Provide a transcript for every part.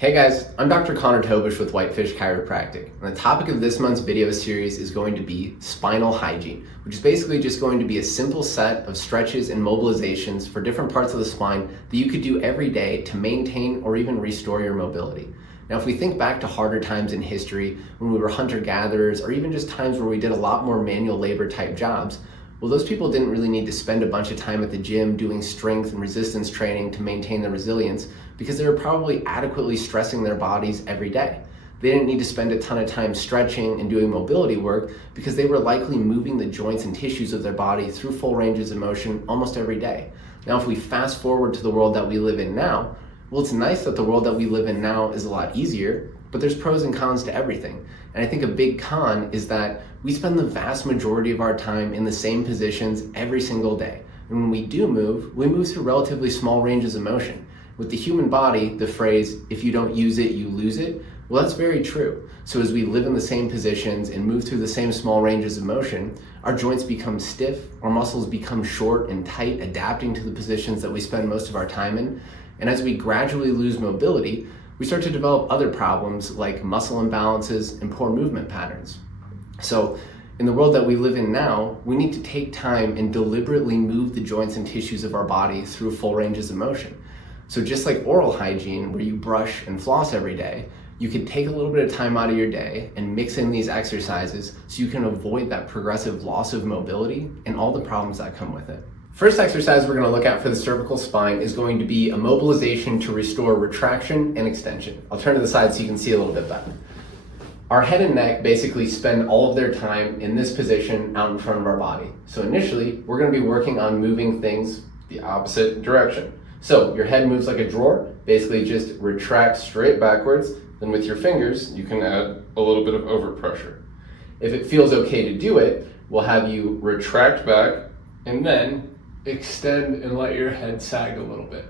Hey guys, I'm Dr. Tobisch with Whitefish Chiropractic, and the topic of this month's video series is going to be spinal hygiene, which is basically just going to be a simple set of stretches and mobilizations for different parts of the spine that you could do every day to maintain or even restore your mobility. Now, if we think back to harder times in history, when we were hunter-gatherers, or even just times where we did a lot more manual labor type jobs, well, those people didn't really need to spend a bunch of time at the gym doing strength and resistance training to maintain their resilience because they were probably adequately stressing their bodies every day. They didn't need to spend a ton of time stretching and doing mobility work because they were likely moving the joints and tissues of their body through full ranges of motion almost every day. Now, if we fast forward to the world that we live in now, well, it's nice that the world that we live in now is a lot easier, but there's pros and cons to everything. And I think a big con is that we spend the vast majority of our time in the same positions every single day. And when we do move, we move through relatively small ranges of motion. With the human body, the phrase, if you don't use it, you lose it, well, that's very true. So as we live in the same positions and move through the same small ranges of motion, our joints become stiff, our muscles become short and tight, adapting to the positions that we spend most of our time in. And as we gradually lose mobility, we start to develop other problems like muscle imbalances and poor movement patterns. So in the world that we live in now, we need to take time and deliberately move the joints and tissues of our body through full ranges of motion. So just like oral hygiene, where you brush and floss every day, you can take a little bit of time out of your day and mix in these exercises so you can avoid that progressive loss of mobility and all the problems that come with it. First exercise we're going to look at for the cervical spine is going to be a mobilization to restore retraction and extension. I'll turn to the side so you can see a little bit better. Our head and neck basically spend all of their time in this position out in front of our body. So initially, we're going to be working on moving things the opposite direction. So your head moves like a drawer, basically just retract straight backwards. Then with your fingers, you can add a little bit of overpressure. If it feels okay to do it, we'll have you retract back and then extend and let your head sag a little bit.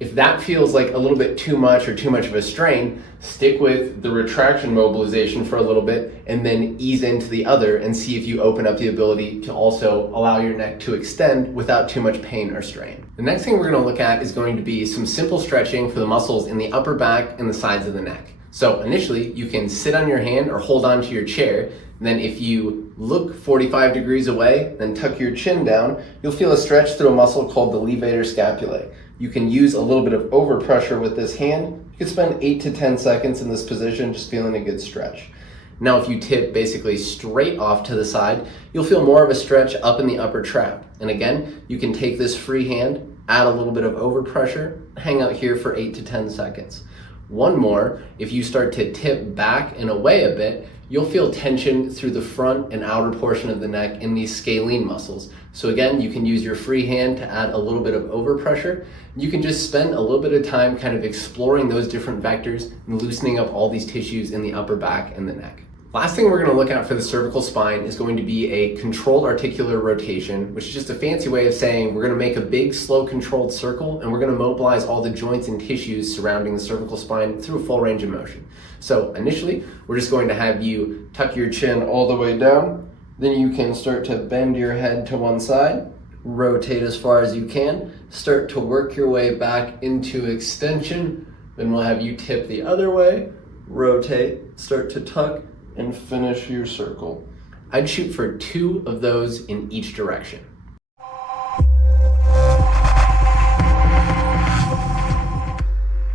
If that feels like a little bit too much or too much of a strain, stick with the retraction mobilization for a little bit and then ease into the other and see if you open up the ability to also allow your neck to extend without too much pain or strain. The next thing we're going to look at is going to be some simple stretching for the muscles in the upper back and the sides of the neck. So initially, you can sit on your hand or hold onto your chair. And then if you look 45 degrees away, then tuck your chin down, you'll feel a stretch through a muscle called the levator scapulae. You can use a little bit of overpressure with this hand. You can spend 8 to 10 seconds in this position just feeling a good stretch. Now if you tip basically straight off to the side, you'll feel more of a stretch up in the upper trap. And again, you can take this free hand, add a little bit of overpressure, hang out here for 8 to 10 seconds. One more, if you start to tip back and away a bit, you'll feel tension through the front and outer portion of the neck in these scalene muscles. So again, you can use your free hand to add a little bit of overpressure. You can just spend a little bit of time kind of exploring those different vectors and loosening up all these tissues in the upper back and the neck. Last thing we're going to look at for the cervical spine is going to be a controlled articular rotation, which is just a fancy way of saying we're going to make a big, slow, controlled circle, and we're going to mobilize all the joints and tissues surrounding the cervical spine through a full range of motion. So initially, we're just going to have you tuck your chin all the way down. Then you can start to bend your head to one side, rotate as far as you can, start to work your way back into extension. Then we'll have you tip the other way, rotate, start to tuck, and finish your circle. I'd shoot for 2 of those in each direction.